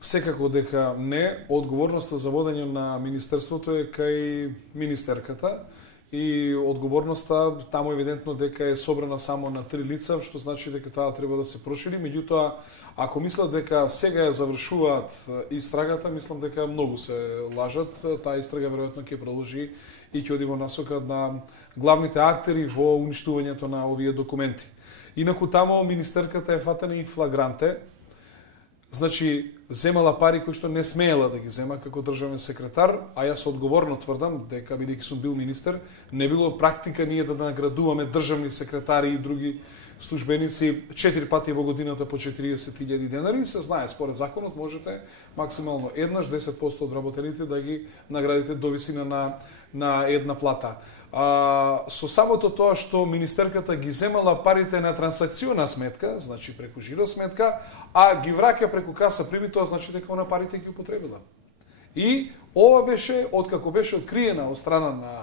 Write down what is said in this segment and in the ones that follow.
Секако дека не, одговорноста за водење на Министерството е кај министерката и одговорноста таму евидентно дека е собрана само на 3 лица, што значи дека таа треба да се прошири. Меѓутоа, ако мислат дека сега ја завршуваат истрагата, мислам дека многу се лажат. Таа истрага веројатно ќе продолжи и ќе оди во насока на главните актери во уништувањето на овие документи. Инаку таму министерката е фатена и флагранте. Значи, земала пари кои што не смеела да ги зема како државен секретар, а јас одговорно тврдам дека, бидејќи сум бил министер, не било практика ние да наградуваме државни секретари и други службеници 4 пати во годината по 40.000 денари. Се знае, според законот можете максимално еднаш 10% од работените да ги наградите до висина на една плата. Со самото тоа што министерката ги земала парите на трансакциона сметка, значи преку жиро сметка, а ги враќа преку каса прими, тоа значи дека она парите ги употребила. И ова беше, откако беше откриена од страна на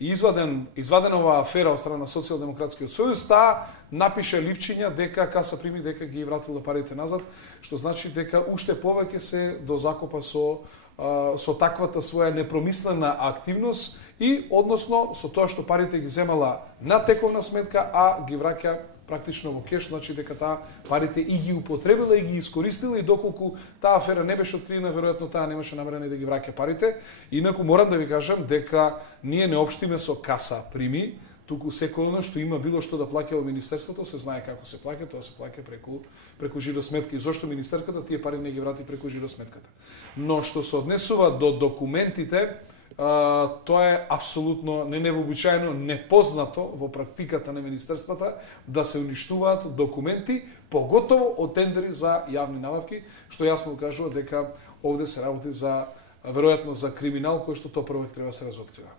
извадена оваа афера од страна на Социјалдемократскиот сојуз, таа напише ливчиња дека каса прими, дека ги вратила парите назад, што значи дека уште повеќе се дозакопа со таквата своја непромислена активност и односно со тоа што парите ги земала на тековна сметка, а ги враќа практично во кеш, значи дека таа парите и ги употребила и ги искористила, и доколку таа афера не беше откриена, веројатно таа немаше намерење да ги враќа парите. Инаку морам да ви кажам дека ние не општиме со каса прими, туку секој оно што има било што да плаќа во министерството, се знае како се плаќа, тоа се плаќа преку жиросметка. И зошто министерката тие пари не ги врати преку жиросметката. Но што се однесува до документите, тоа е апсолутно невообичаено, непознато во практиката на министерствата да се уништуваат документи, поготово од тендери за јавни набавки, што јасно кажува дека овде се работи за веројатно за криминал кој што тоа прво треба да се разоткрива.